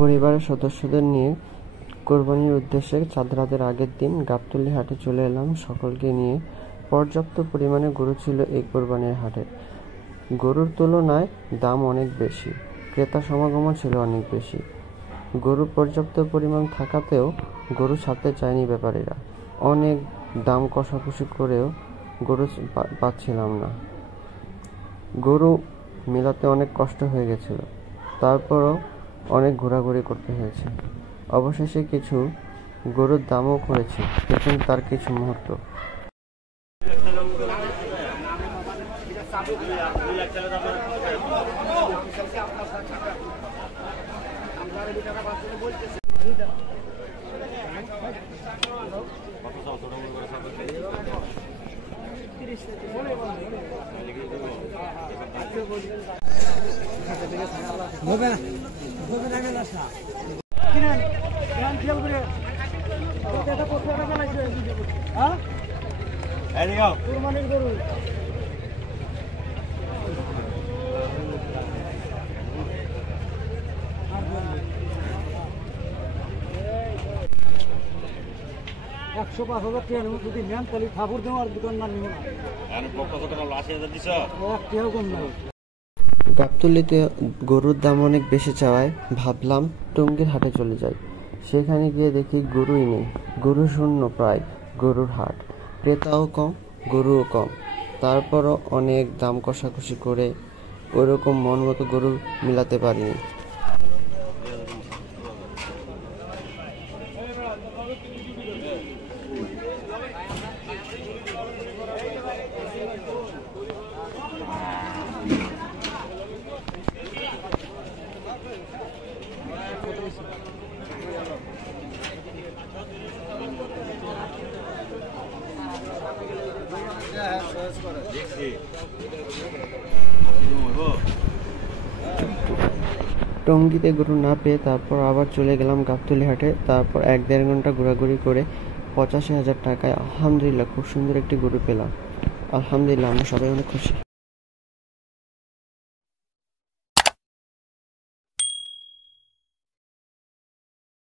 পরিবারের সদস্যদের নিয়ে কোরবানির উদ্দেশ্যে চাঁদ রাতের আগের দিন গাবতলী হাটে চলে এলাম সকলকে নিয়ে। পর্যাপ্ত পরিমাণে গরু ছিল এই কোরবানির হাটে। গরুর তুলনায় দাম অনেক বেশি, ক্রেতা সমাগমও ছিল অনেক বেশি। গরু পর্যাপ্ত পরিমাণ থাকাতেও গরু ছাড়তে চায়নি ব্যাপারীরা। অনেক দাম কষাকষি করেও গরু পাচ্ছিলাম না। গরু মেলাতে অনেক কষ্ট হয়ে গেছিল, তারপরও অনেক ঘোরাঘুরি করতে হয়েছে। অবশেষে কিছু গরুর দামও করেছি, দেখুন তার কিছু মুহূর্ত। একশো 5,000 টাকা নেব, যদি নেন তাহলে খাবার দেবো আর দোকান না নেব না। গাবতলীতে গরুর দাম অনেক বেশি চাওয়ায় ভাবলাম টঙ্গীর হাটে চলে যাই। সেখানে গিয়ে দেখি গরুই নেই, গরু শূন্য প্রায়। গরুর হাট, ক্রেতাও কম, গরুও কম। তারপরও অনেক দাম কষাকষি করে ওইরকম মন মতো গরু মিলাতে পারিনি। টঙ্গীতে গরু না পেয়ে তারপর আবার চলে গেলাম গাবতলী হাটে। তারপর 1-1.5 ঘন্টা ঘোরাঘুরি করে 85,000 টাকায় আলহামদুলিল্লাহ খুব সুন্দর একটি গরু পেলাম। আলহামদুলিল্লাহ, আমরা সবাই অনেক খুশি।